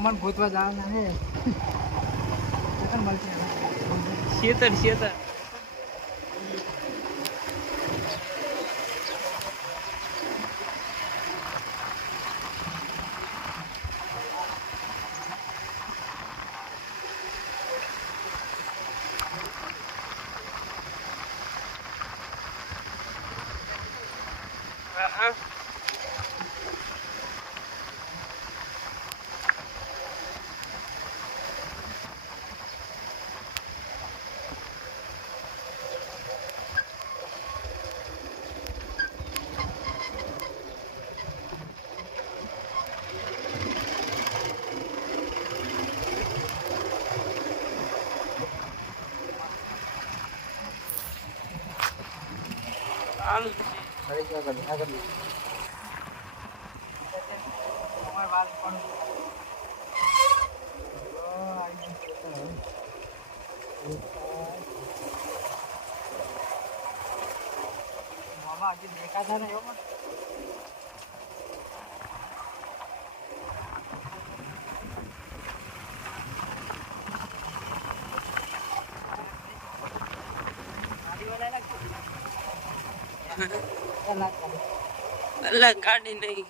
મોમન ગોતવા જવાના છે શેતર શેતર મામા હજી દેખાતા ને એવું અલ્લાહ ગાડી નહીં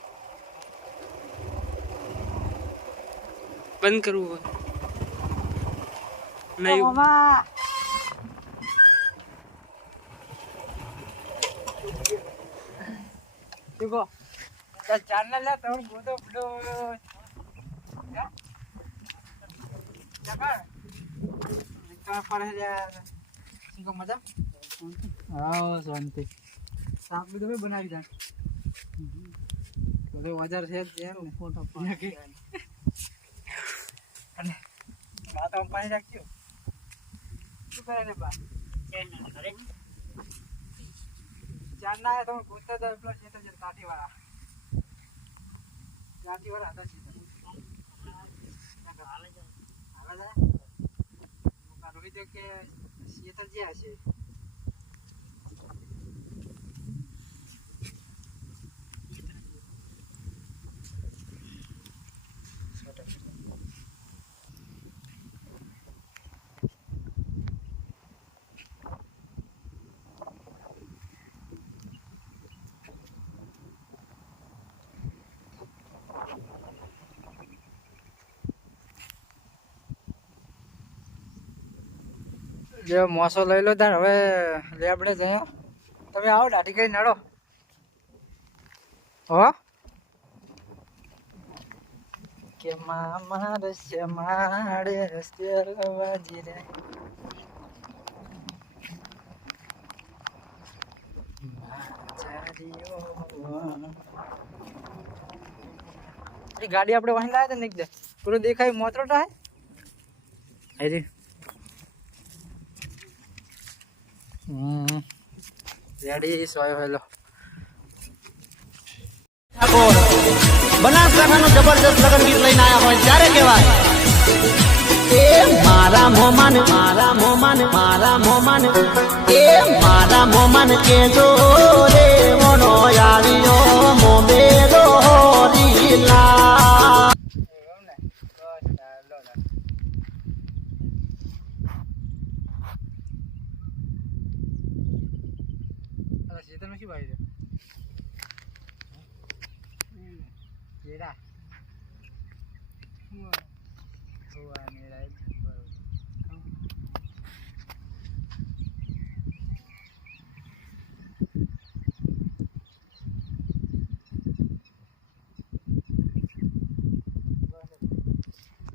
બંધ કરવું નહીં મામા देखो चैनल है तो गोदो बड़ो क्या तो पर है यार इनको मजा हां शांति साफ भी तो बनाવી દે તો વજર છે જેમ ને ફોટો પાડી અને વાત આમ પાડી રાખ્યો શું કરે ને બા ચેનલ કરે जानना है तो पूछते तो प्लस ये तो काठी वाला आता है हाल है रोहित के ये तो जे আছে જે મોસો લઈ લો તાર હવે લે આપણે જઈએ તમે આવો દાઢી કરી નડો હો કે મામા રસ્ય માડે રસ્ય રવાજી રે ગાડી આપણે વहीं લાયા હતા ને એકદમ પૂરો દેખાય મોતરોટા હે અરે રેડી સોય હેલો બનાસકાંઠાનો જબરજસ્ત લગન ગીત લઈને આવ્યા હોય ત્યારે કહેવાય એ મારા મોમાન મારા મોમાન મારા મોમાન એ મારા મોમાન કે જો રે મોનો આવ્યો મોમેરો રીલા ખેતર માં શું ભાઈ છે